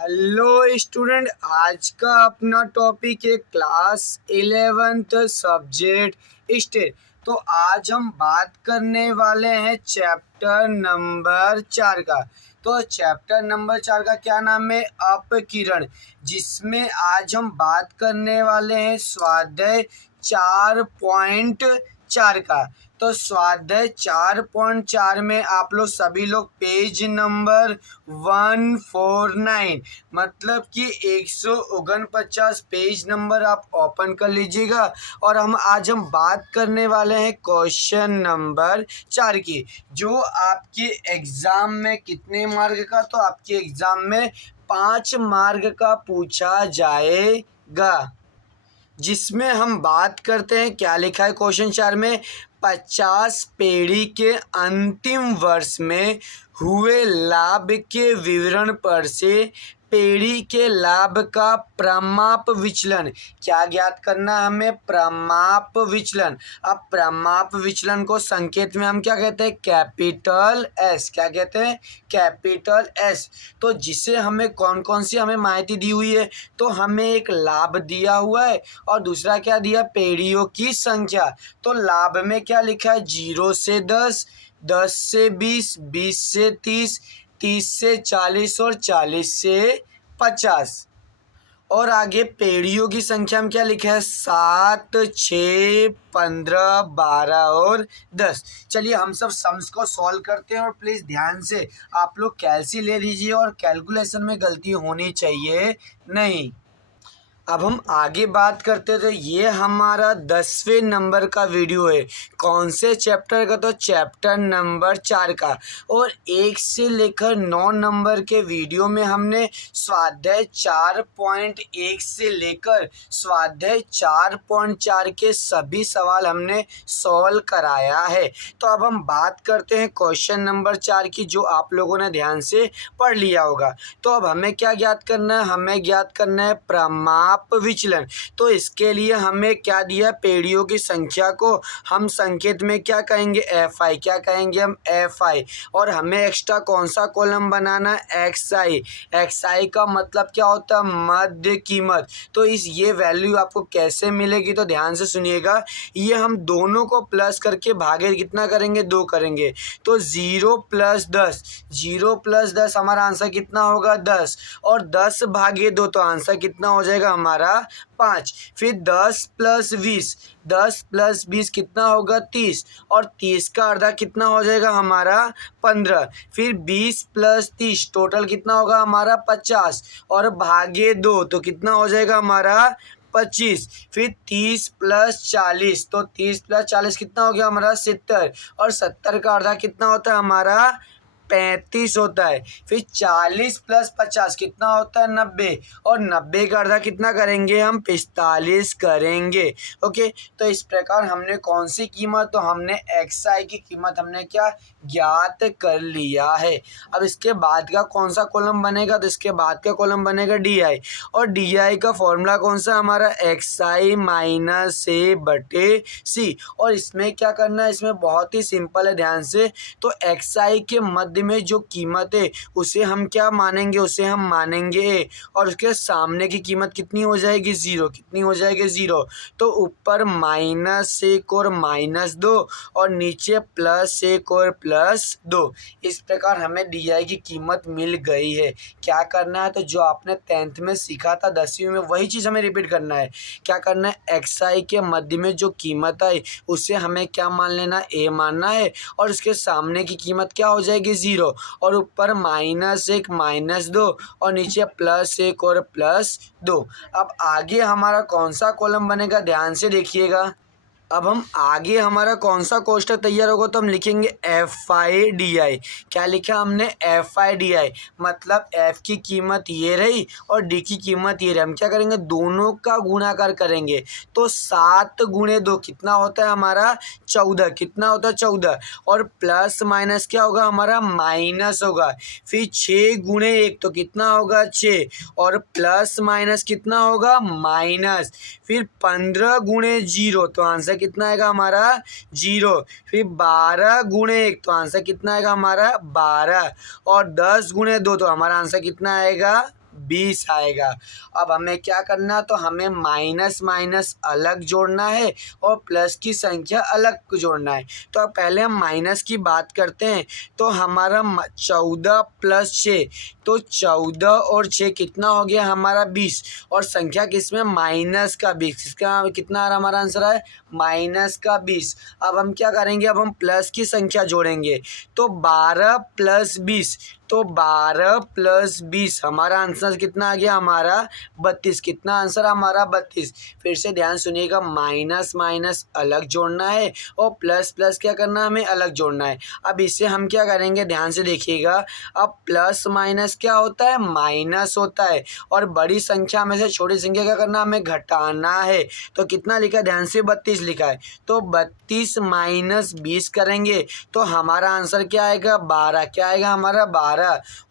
Hello student, आज का अपना टॉपिक है क्लास 11th सब्जेक्ट स्टेट। तो आज हम बात करने वाले हैं चैप्टर नंबर 4 का। तो चैप्टर नंबर 4 का क्या नाम है? अपकिरण, जिसमें आज हम बात करने वाले हैं स्वाध्याय 4.4 का। तो स्वाध्याय 4.4 में आप लोग सभी लोग पेज नंबर 149 मतलब कि 149 पेज नंबर आप ओपन कर लीजिएगा। और आज हम बात करने वाले हैं क्वेश्चन नंबर 4 की, जो आपके एग्जाम में कितने मार्क का? तो आपके एग्जाम में 5 मार्क का पूछा जाएगा, जिसमें हम बात करते हैं क्या लिखा है क्वेश्चन 4 में। 50 पीढ़ी के अंतिम वर्ष में हुए लाभ के विवरण पर से पीढ़ी के लाभ का प्रमाप विचलन क्या ज्ञात करना है हमें? प्रमाप विचलन। अब प्रमाप विचलन को संकेत में हम क्या कहते हैं? Capital S. क्या कहते हैं? Capital S. तो जिसे हमें कौन कौन सी हमें माहिती दी हुई है? तो हमें एक लाभ दिया हुआ है और दूसरा क्या दिया? पीढ़ियों की संख्या। तो लाभ में क्या लिखा है? 0 से 10, 10 से 20, 20 से 30, 30 से 40 और 40 से 50। और आगे पीढ़ियों की संख्या में क्या लिखा है? 7, 6, 15, 12 और 10। चलिए हम सब सम्स को सॉल्व करते हैं और प्लीज़ ध्यान से आप लोग कैलसी ले लीजिए और कैलकुलेशन में गलती होनी चाहिए नहीं। अब हम आगे बात करते हैं। तो ये हमारा 10वें नंबर का वीडियो है। कौन से चैप्टर का? तो चैप्टर नंबर 4 का। और 1 से लेकर 9 नंबर के वीडियो में हमने स्वाध्याय 4.1 से लेकर स्वाध्याय 4.4 के सभी सवाल हमने सॉल्व कराया है। तो अब हम बात करते हैं क्वेश्चन नंबर 4 की, जो आप लोगों ने ध्यान से पढ़ लिया होगा। तो अब हमें क्या ज्ञात करना है? हमें ज्ञात करना है प्रमाप विचलन। तो इसके लिए हमें क्या दिया? पीढ़ियों की संख्या को हम संकेत में क्या कहेंगे? F I. क्या कहेंगे हम? F I. और हमें एक्स्ट्रा कौन सा कॉलम बनाना है? एक्स आई। एक्स आई का मतलब क्या होता है? मध्य कीमत। तो ये वैल्यू आपको कैसे मिलेगी? तो ध्यान से सुनिएगा। ये हम दोनों को प्लस करके भागे कितना करेंगे? 2 करेंगे। तो 0 प्लस 10, 0 प्लस 10 हमारा आंसर कितना होगा? 10। और 10 भागे 2 तो आंसर कितना हो जाएगा हमारा? 5। फिर 10 प्लस 20, 10 प्लस 20 कितना होगा? 30। और 30 का आधा कितना हो जाएगा हमारा? 15। फिर 20 प्लस 30 टोटल कितना होगा हमारा? 50। और भागे 2 तो कितना हो जाएगा हमारा? 25। फिर 30 प्लस 40, तो 30 प्लस 40 कितना हो गया हमारा? 70। और 70 का आधा कितना होता है हमारा? 35 होता है। फिर 40 प्लस 50 कितना होता है? 90। और 90 का आधा कितना करेंगे हम? 45 करेंगे। ओके, तो इस प्रकार हमने कौन सी कीमत? तो हमने एक्स आई की कीमत हमने क्या ज्ञात कर लिया है। अब इसके बाद का कौन सा कॉलम बनेगा? तो इसके बाद का कॉलम बनेगा डी आई। और डी आई का फॉर्मूला कौन सा हमारा? एक्स आई माइनस ए बटे सी। और इसमें क्या करना है? इसमें बहुत ही सिंपल है, ध्यान से। तो एक्स आई के मध्य में जो कीमत है उसे हम क्या मानेंगे? उसे हम मानेंगे ए। और उसके सामने की कीमत कितनी हो जाएगी? 0। कितनी हो जाएगी? 0। तो ऊपर -1 और -2 और नीचे +1 और +2। इस प्रकार हमें डी आई की कीमत मिल गई है। क्या करना है? तो जो आपने 10th में सीखा था 10वीं में, वही चीज़ हमें रिपीट करना है। क्या करना है? एक्स आई के मध्य में जो कीमत आई उसे हमें क्या मान लेना? ए मानना है। और उसके सामने की कीमत क्या हो जाएगी? 0। और ऊपर -1 -2 और नीचे +1 और +2। अब आगे हमारा कौन सा कॉलम बनेगा? ध्यान से देखिएगा। अब हम आगे हमारा कौन सा कोष्ठक तैयार होगा? तो हम लिखेंगे एफ आई डी आई। क्या लिखा हमने? F I D I. मतलब एफ की कीमत ये रही और डी की कीमत ये रही। हम क्या करेंगे? दोनों का गुणाकार करेंगे। तो 7 गुणे 2 कितना होता है हमारा? 14। कितना होता है? 14। और प्लस माइनस क्या होगा हमारा? माइनस होगा। फिर 6 गुणे 1 तो कितना होगा? 6। और प्लस माइनस कितना होगा? माइनस। फिर 15 गुणे 0 तो आंसर कितना आएगा हमारा? 0। फिर 12 गुणे 1 तो आंसर कितना आएगा हमारा? 12। और 10 गुणे 2 तो हमारा आंसर कितना आएगा? 20 आएगा। अब हमें क्या करना है, तो हमें माइनस माइनस अलग जोड़ना है और प्लस की संख्या अलग जोड़ना है। तो अब पहले हम माइनस की बात करते हैं। तो हमारा 14 + 6, तो 14 और 6 कितना हो गया हमारा 20, और संख्या किसमें, माइनस का 20। इसका कितना आ रहा हमारा आंसर है, माइनस का 20। अब हम क्या करेंगे, अब हम प्लस की संख्या जोड़ेंगे। तो 12 + 20, तो 12 + 20 हमारा आंसर कितना आ गया, हमारा 32। कितना आंसर हमारा 32। फिर से ध्यान सुनिएगा, माइनस माइनस अलग जोड़ना है और प्लस प्लस क्या करना है, हमें अलग जोड़ना है। अब इससे हम क्या करेंगे, ध्यान से देखिएगा। अब प्लस माइनस क्या होता है, माइनस होता है, और बड़ी संख्या में से छोटी संख्या क्या करना, हमें घटाना है। तो कितना लिखा है, ध्यान से 32 लिखा है। तो 32 - 20 करेंगे तो हमारा आंसर क्या आएगा, 12। क्या आएगा हमारा, 12।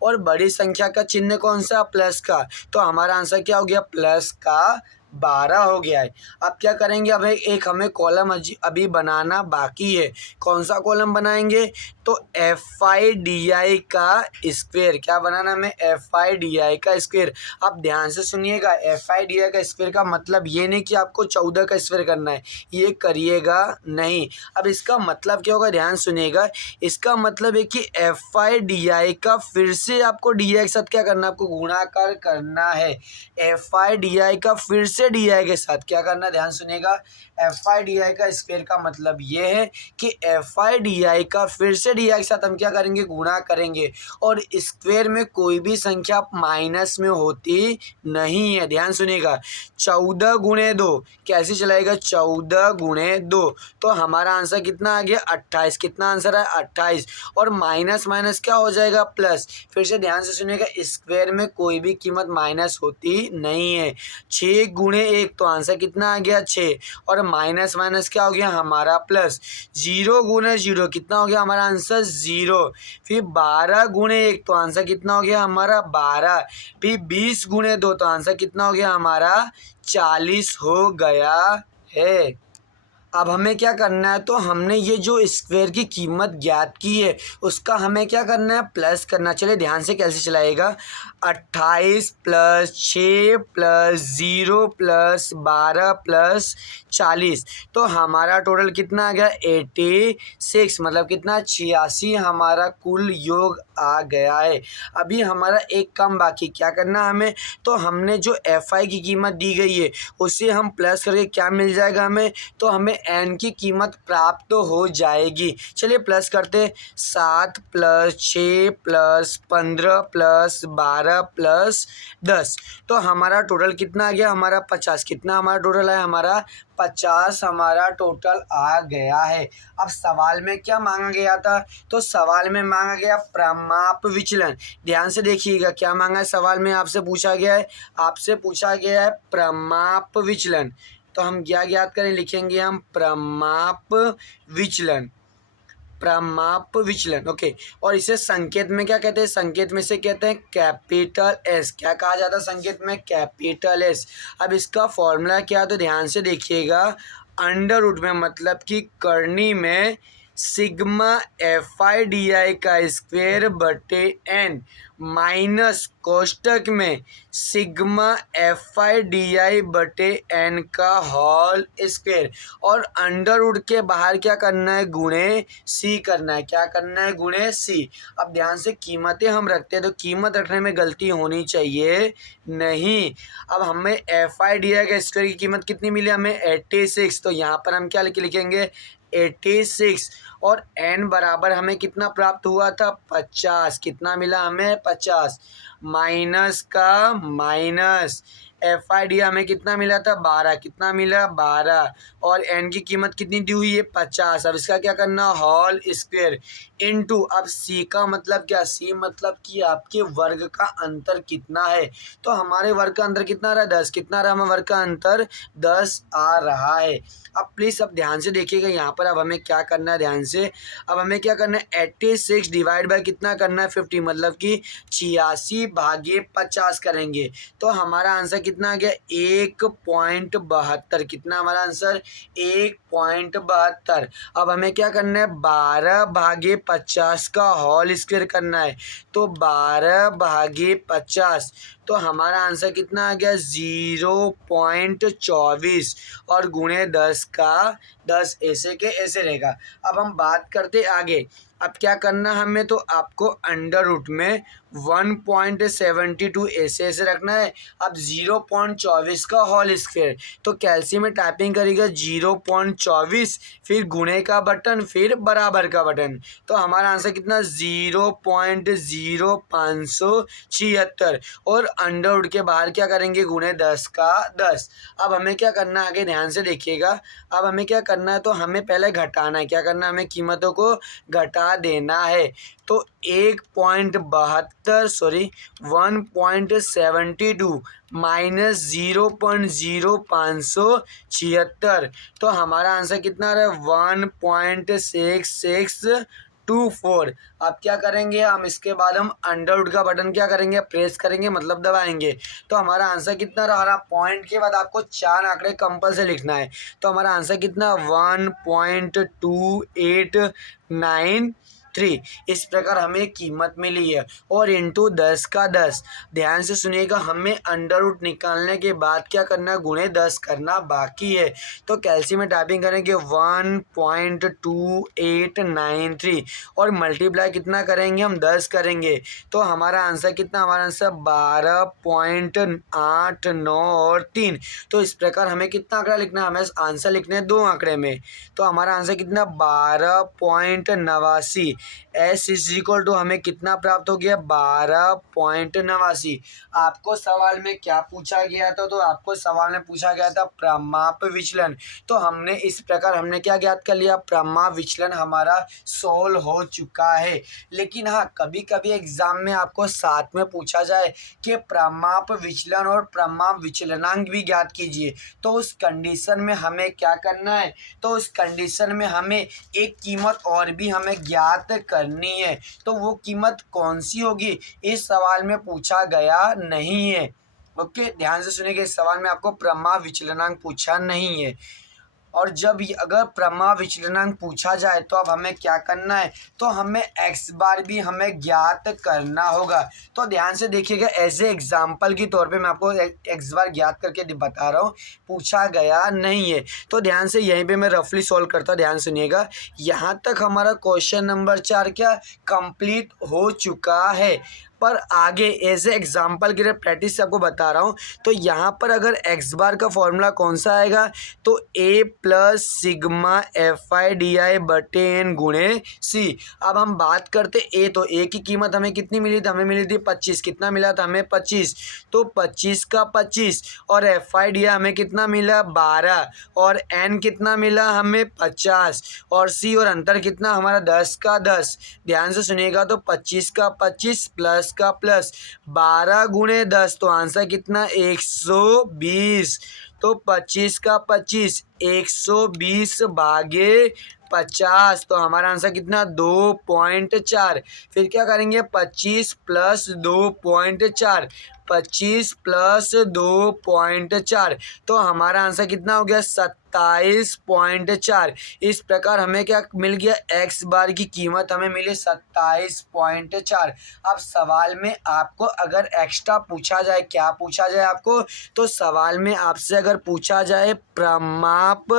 और बड़ी संख्या का चिन्ह कौन सा, प्लस का। तो हमारा आंसर क्या हो गया, प्लस का 12 हो गया है। अब क्या करेंगे, अब एक हमें कॉलम अभी बनाना बाकी है। कौन सा कॉलम बनाएंगे, तो FIDI का स्क्वायर। क्या बनाना हमें, FIDI का स्क्वायर। अब ध्यान से सुनिएगा, FIDI का स्क्वायर का मतलब ये नहीं कि आपको 14 का स्क्वायर करना है, ये करिएगा नहीं। अब इसका मतलब क्या होगा, ध्यान सुनिएगा। इसका मतलब है कि FIDI का फिर से आपको DI के साथ क्या करना है, आपको गुणाकार करना है। FIDI का फिर से DI के साथ क्या करना, ध्यान सुनिएगा। FIDI का स्क्वायर का मतलब ये है कि FIDI का फिर से DI के साथ हम क्या करेंगे, गुणा करेंगे। और स्क्वायर में कोई भी संख्या माइनस में होती नहीं है। ध्यान सुनिएगा, 14 × 2 कैसे चलाएगा, 14 × 2, तो हमारा आंसर कितना आ गया, 28। कितना आंसर है, 28। और माइनस माइनस क्या हो जाएगा, प्लस। फिर से ध्यान से सुनिएगा, स्क्वायर में कोई भी कीमत माइनस होती नहीं है। 6 × 1, तो आंसर कितना आ गया, 6। और माइनस माइनस क्या हो गया हमारा, प्लस। 0 × 0 कितना हो गया हमारा आंसर, 0। फिर 12 × 1, तो आंसर कितना हो गया हमारा, 12। फिर 20 × 2, तो आंसर कितना हो गया हमारा, 40 हो गया है। अब हमें क्या करना है, तो हमने ये जो स्क्वायर की कीमत ज्ञात की है उसका हमें क्या करना है, प्लस करना। चलिए ध्यान से कैसे चलाएगा, 28 + 6 + 0 + 12 + 40, तो हमारा टोटल कितना आ गया, 86। मतलब कितना, 86 हमारा कुल योग आ गया है। अभी हमारा एक काम बाकी, क्या करना है हमें, तो हमने जो FI की कीमत दी गई है उसे हम प्लस करके क्या मिल जाएगा हमें, तो हमें N की कीमत प्राप्त तो हो जाएगी। चलिए प्लस करते, 7 + 6 + 15 + 12 + 10, तो हमारा टोटल कितना आ गया हमारा, 50। कितना हमारा टोटल है, हमारा 50 हमारा टोटल आ गया है। अब सवाल में क्या मांगा गया था, तो सवाल में मांगा गया प्रमाप विचलन। ध्यान से देखिएगा, क्या मांगा है सवाल में, आपसे पूछा गया है, आपसे पूछा गया है प्रमाप विचलन। तो हम क्या ज्ञात करें, लिखेंगे हम प्रमाप विचलन, प्रमाप विचलन। ओके, और इसे संकेत में क्या कहते हैं, संकेत में से कहते हैं कैपिटल S। क्या कहा जाता है संकेत में, कैपिटल S। अब इसका फॉर्मूला क्या है, तो ध्यान से देखिएगा, अंडर रूट में मतलब कि करनी में सिग्मा FIDI का स्क्वायर बटे N माइनस कोष्टक में सिग्मा FIDI बटे N का होल स्क्वायर, और अंडर रूट के बाहर क्या करना है, गुणे C करना है। क्या करना है, गुणे C। अब ध्यान से कीमतें हम रखते हैं, तो कीमत रखने में गलती होनी चाहिए नहीं। अब हमें FIDI का स्क्वायर की कीमत कितनी मिली हमें, 86। तो यहाँ पर हम क्या लिखेंगे, 86। और N बराबर हमें कितना प्राप्त हुआ था, 50। कितना मिला हमें, 50। माइनस का माइनस, FIDI हमें कितना मिला था, 12। कितना मिला, 12। और N की कीमत कितनी दी हुई है, 50। अब इसका क्या करना, होल स्क्वायर इनटू। अब C का मतलब क्या, C मतलब कि आपके वर्ग का अंतर कितना है। तो हमारे वर्ग का अंतर कितना रहा, 10। कितना रहा हमारे वर्ग का अंतर, 10 आ रहा है। अब प्लीज़ अब ध्यान से देखिएगा यहाँ पर, अब हमें क्या करना है, ध्यान से। अब हमें क्या करना है 86 डिवाइड बाय कितना करना है 50, मतलब कि 86/50 करेंगे तो हमारा आंसर कितना आ गया 1.72। कितना हमारा आंसर 1.72। अब हमें क्या करना है 12/50 का होल स्क्वायर करना है तो 12/50 तो हमारा आंसर कितना आ गया 0.24 और गुणे 10 का 10 ऐसे के ऐसे रहेगा। अब हम बात करते आगे। अब क्या करना हमें तो आपको अंडर रूट में 1.72 ऐसे ऐसे रखना है। अब 0.24 का होल स्क्वायर तो कैल्सी में टाइपिंग करेगा 0.24 फिर गुणे का बटन फिर बराबर का बटन तो हमारा आंसर कितना 0.0576 और अंडर रूट के बाहर क्या करेंगे गुणे 10 का 10। अब हमें क्या करना है आगे ध्यान से देखिएगा। अब हमें क्या करना है तो हमें पहले घटाना है। क्या करना है हमें कीमतों को घटा देना है तो 1.72 माइनस 0.0576 तो हमारा आंसर कितना रहा 1.6624। अब क्या करेंगे हम इसके बाद हम अंडर रूट का बटन क्या करेंगे प्रेस करेंगे मतलब दबाएंगे तो हमारा आंसर कितना रहा। पॉइंट के बाद आपको 4 आंकड़े कंपल्सरी लिखना है तो हमारा आंसर कितना 1.2893 इस प्रकार हमें कीमत मिली है और इंटू 10 का 10। ध्यान से सुनिएगा हमें अंडर रूट निकालने के बाद क्या करना है गुणे 10 करना बाकी है तो कैल्सी में टाइपिंग करेंगे 1.2893 और मल्टीप्लाई कितना करेंगे हम 10 करेंगे तो हमारा आंसर कितना हमारा आंसर 12.89 और 3। तो इस प्रकार हमें कितना आंकड़ा लिखना है हमें आंसर लिखने हैं 2 आंकड़े में तो हमारा आंसर कितना 12.89 एस इज इक्वल टू हमें कितना प्राप्त हो गया 12.89। आपको सवाल में क्या पूछा गया था तो आपको सवाल में पूछा गया था प्रमाप विचलन तो हमने इस प्रकार हमने क्या ज्ञात कर लिया प्रमाप विचलन हमारा सोल्व हो चुका है। लेकिन हाँ कभी कभी एग्जाम में आपको साथ में पूछा जाए कि प्रमाप विचलन और प्रमाप विचलनांक भी ज्ञात कीजिए तो उस कंडीशन में हमें क्या करना है तो उस कंडीशन में हमें एक कीमत और भी हमें ज्ञात करनी है तो वो कीमत कौन सी होगी इस सवाल में पूछा गया नहीं है। ओके ध्यान से सुनिएगा इस सवाल में आपको प्रमाप विचलनांक पूछा नहीं है और जब अगर प्रमाप विचलनांक पूछा जाए तो अब हमें क्या करना है तो हमें x बार भी हमें ज्ञात करना होगा। तो ध्यान से देखिएगा ऐसे एग्जाम्पल के तौर पे मैं आपको x बार ज्ञात करके बता रहा हूँ पूछा गया नहीं है तो ध्यान से यहीं पे मैं रफली सॉल्व करता हूँ। ध्यान सुनिएगा यहाँ तक हमारा क्वेश्चन नंबर 4 क्या कंप्लीट हो चुका है पर आगे एज ए एग्जाम्पल के लिए प्रैक्टिस से आपको बता रहा हूँ तो यहाँ पर अगर एक्स बार का फॉर्मूला कौन सा आएगा तो a प्लस सिग्मा FI/DI/N गुणे C। अब हम बात करते a तो a की कीमत हमें कितनी मिली थी हमें मिली थी 25। कितना मिला था हमें 25 तो 25 का 25 और FI/DI हमें कितना मिला 12 और N कितना मिला हमें 50 और C और अंतर कितना हमारा 10 का 10। ध्यान से सुनिएगा तो 25 का 25 प्लस का प्लस 12 गुणे 10 तो आंसर कितना 120 तो 25 का 25 120 भागे 50 तो हमारा आंसर कितना 2.4। फिर क्या करेंगे 25 प्लस 2.4 25 प्लस 2.4 तो हमारा आंसर कितना हो गया 27.4। इस प्रकार हमें क्या मिल गया x बार की कीमत हमें मिली 27.4। अब सवाल में आपको अगर एक्स्ट्रा पूछा जाए क्या पूछा जाए आपको तो सवाल में आपसे अगर पूछा जाए प्रमाप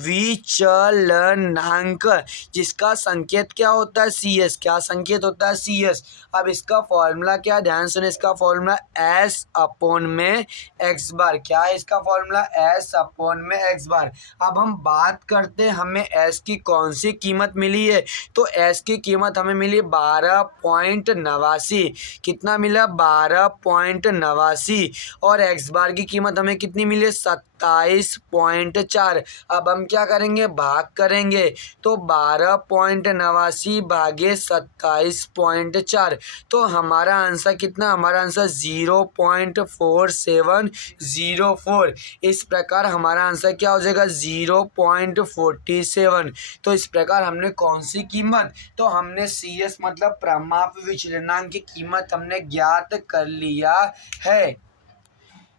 विचलनांक जिसका संकेत क्या होता है CS। क्या संकेत होता है CS। अब इसका फॉर्मूला क्या ध्यान सुने इसका फॉर्मूला S अपॉन में x बार। क्या है इसका फॉर्मूला S अपॉन में x बार। अब हम बात करते हैं हमें S की कौन सी कीमत मिली है तो S की कीमत हमें मिली 12.89। कितना मिला 12.89 और x बार की कीमत हमें कितनी मिली 27 27.4। अब हम क्या करेंगे, भाग करेंगे, तो 12.89 भागे 27.4, तो हमारा आंसर कितना, हमारा आंसर 0.4704। इस प्रकार हमारा आंसर क्या हो जाएगा, 0.47। तो इस प्रकार हमने कौन सी कीमत, तो हमने CS मतलब प्रमाप विचलनांक की कीमत हमने ज्ञात कर लिया है।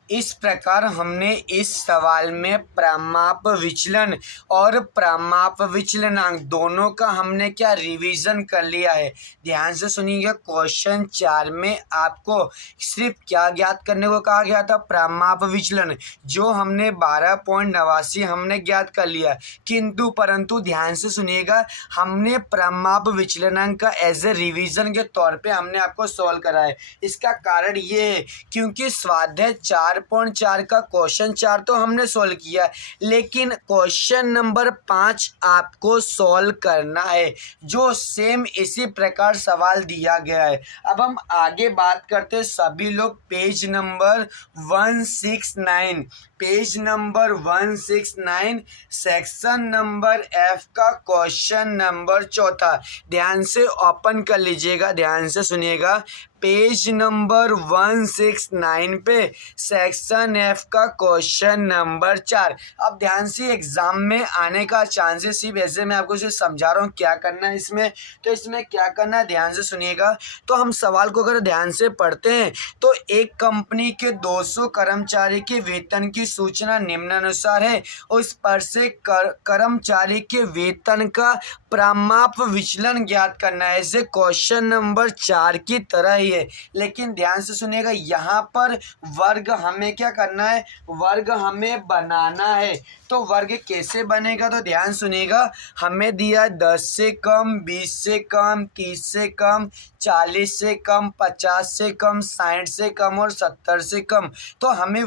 इस प्रकार हमने इस सवाल में प्रमाप विचलन और प्रमाप विचलनांक दोनों का हमने क्या रिवीजन कर लिया है। ध्यान से सुनिएगा, क्वेश्चन 4 में आपको सिर्फ क्या ज्ञात करने को कहा गया था, प्रमाप विचलन, जो हमने 12.89 हमने ज्ञात कर लिया, किंतु परंतु ध्यान से सुनिएगा, हमने प्रमाप विचलनांक का एज ए रिवीजन के तौर पे हमने आपको सॉल्व करा है। इसका कारण ये है क्योंकि स्वाध्याय 4.4 का क्वेश्चन 4 तो हमने सॉल्व किया, लेकिन क्वेश्चन नंबर 5 आपको सॉल्व करना है, जो सेम इसी प्रकार सवाल दिया गया है। अब हम आगे बात करते हैं, सभी लोग page number 169, page number 169, section number F का क्वेश्चन नंबर 4 ध्यान से ओपन कर लीजिएगा, ध्यान से सुनिएगा, पेज नंबर 169 पे सेक्शन F का क्वेश्चन नंबर 4। अब ध्यान से एग्जाम में आने का चांसेस सिर्फ ऐसे, मैं आपको सिर्फ समझा रहा हूँ क्या करना है इसमें। तो इसमें क्या करना है, ध्यान से सुनिएगा। तो हम सवाल को अगर ध्यान से पढ़ते हैं तो एक कंपनी के 200 कर्मचारी के वेतन की सूचना निम्नानुसार है, उस पर से कर्मचारी के वेतन का प्रमाप विचलन ज्ञात करना है। ऐसे क्वेश्चन नंबर 4 की तरह ही है, लेकिन ध्यान से सुनिएगा, यहाँ पर वर्ग हमें क्या करना है, वर्ग हमें बनाना है। तो वर्ग कैसे बनेगा, तो ध्यान सुनिएगा, हमें दिया 10 से कम, 20 से कम, 30 से कम, 40 से कम, 50 से कम, 60 से कम और 70 से कम। तो हमें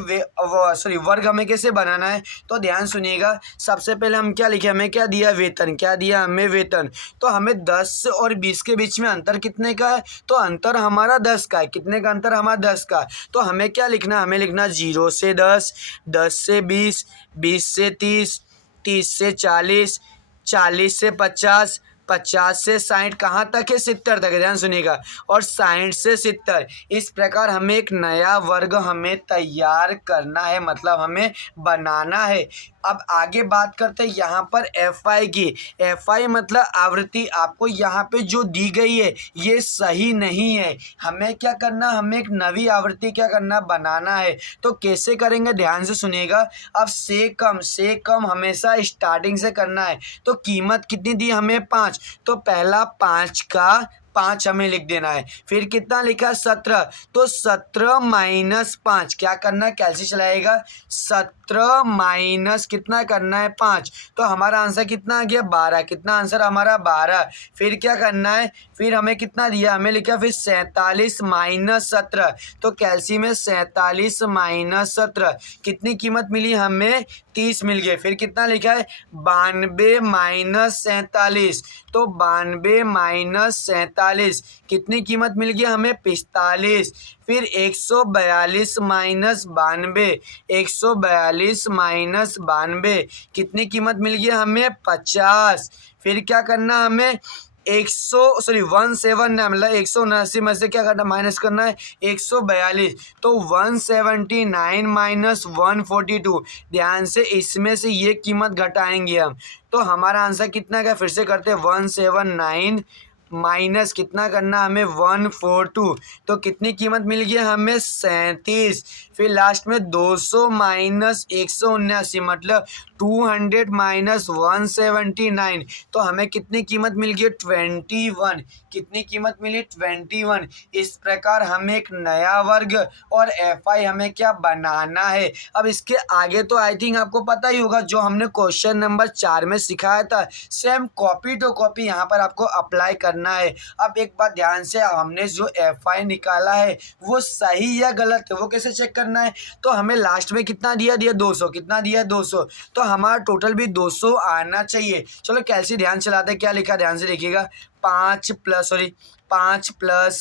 वर्ग हमें कैसे बनाना है, तो ध्यान सुनिएगा, सबसे पहले हम क्या लिखे, हमें क्या दिया, वेतन, क्या दिया हमें, वेतन। तो हमें 10 और 20 के बीच में अंतर कितने का है, तो अंतर हमारा 10 का है। कितने का अंतर, हमारा 10 का। तो हमें क्या लिखना, हमें लिखना 0 से 10, 10 से 20, 20 से 30, 30 से 40, 40 से 50, 50 से 60, कहाँ तक है, 70 तक है, ध्यान सुनिएगा, और 60 से 70। इस प्रकार हमें एक नया वर्ग हमें तैयार करना है, मतलब हमें बनाना है। अब आगे बात करते हैं यहाँ पर FI की। FI मतलब आवृत्ति, आपको यहाँ पे जो दी गई है ये सही नहीं है, हमें क्या करना, हमें एक नवी आवृत्ति क्या करना, बनाना है। तो कैसे करेंगे, ध्यान से सुनिएगा। अब से कम हमेशा स्टार्टिंग से करना है। तो कीमत कितनी दी हमें, 5, तो पहला 5 का 5 हमें लिख देना है। फिर कितना लिखा, 17, तो 17 माइनस 5 क्या करना है, कैलसी चलाएगा, 17 माइनस कितना करना है, 5, तो हमारा आंसर कितना आ गया, 12। कितना आंसर हमारा, 12। फिर क्या करना है, फिर हमें कितना दिया, हमें लिखा फिर 47 माइनस 17, तो कैलसी में 47 माइनस 17 कितनी कीमत मिली हमें, 30 मिल गए। फिर कितना लिखा है, 92 माइनस 47, तो 92 माइनस 47 कितनी कीमत मिल गई हमें, 45। फिर 142 माइनस 92, 142 माइनस 92 कितनी कीमत मिल गई हमें, 50। फिर क्या करना हमें, 179 मतलब 179 में से क्या करना, माइनस करना है 142, तो 179 माइनस 142, ध्यान से इसमें से ये कीमत घटाएंगे हम, तो हमारा आंसर कितना का, फिर से करते हैं, 179 माइनस कितना करना हमें, 142, तो कितनी कीमत मिल गई हमें, 37। फिर लास्ट में 200 माइनस 179 मतलब 200 माइनस 179, तो हमें कितनी कीमत मिल गई, 21। कितनी कीमत मिली, 21। इस प्रकार हमें एक नया वर्ग और FI हमें क्या बनाना है। अब इसके आगे तो आई थिंक आपको पता ही होगा, जो हमने क्वेश्चन नंबर 4 में सिखाया था, सेम कॉपी टू कॉपी यहाँ पर आपको अप्लाई करना है। अब एक बात ध्यान से, हमने जो FI निकाला है वो सही या गलत है, वो कैसे चेक करना है, तो हमें लास्ट में कितना दिया 200, कितना दिया 200, तो हमारा टोटल भी 200 आना चाहिए। चलो कैसे ध्यान चलाते हैं, क्या लिखा ध्यान से देखिएगा, 5 plus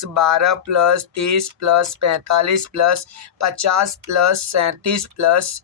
12 plus 30 plus 45 plus 50 plus 37 plus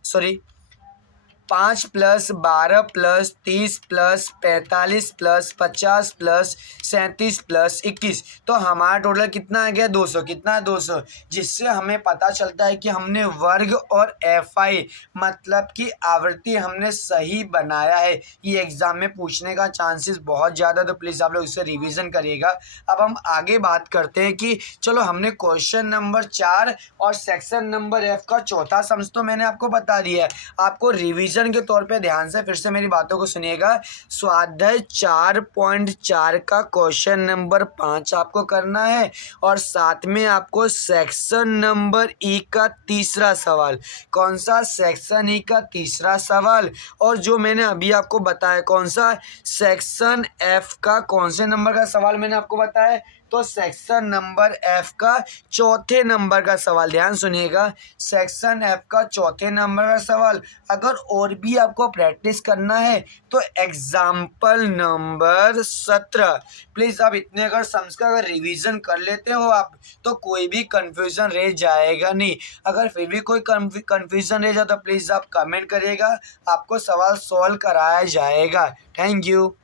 5 + 12 + 30 + 45 + 50 + 37 + 21, तो हमारा टोटल कितना आ गया 200। कितना 200, जिससे हमें पता चलता है कि हमने वर्ग और एफआई मतलब कि आवृत्ति हमने सही बनाया है। ये एग्जाम में पूछने का चांसेस बहुत ज़्यादा, तो प्लीज़ आप लोग इसे रिवीजन करिएगा। अब हम आगे बात करते हैं कि चलो हमने क्वेश्चन नंबर 4 और सेक्शन नंबर एफ का चौथा सम्स तो मैंने आपको बता दिया है। आपको रिवीजन के तौर पे ध्यान से फिर से मेरी बातों को सुनिएगा। स्वाध्याय 4.4 का क्वेश्चन नंबर 5 आपको करना है और साथ में आपको सेक्शन नंबर ई का तीसरा सवाल। कौन सा? सेक्शन ई का तीसरा सवाल। और जो मैंने अभी आपको बताया कौन सा, सेक्शन एफ का कौन से नंबर का सवाल मैंने आपको बताया, तो सेक्शन नंबर एफ का चौथे नंबर का सवाल। ध्यान सुनिएगा, सेक्शन एफ का चौथे नंबर का सवाल। अगर और भी आपको प्रैक्टिस करना है तो एग्जाम्पल नंबर 17। प्लीज़ आप इतने अगर सम्स का अगर रिवीजन कर लेते हो आप, तो कोई भी कंफ्यूजन रह जाएगा नहीं। अगर फिर भी कोई कंफ्यूजन रह जाए तो प्लीज़ आप कमेंट करिएगा, आपको सवाल सॉल्व कराया जाएगा। Thank you.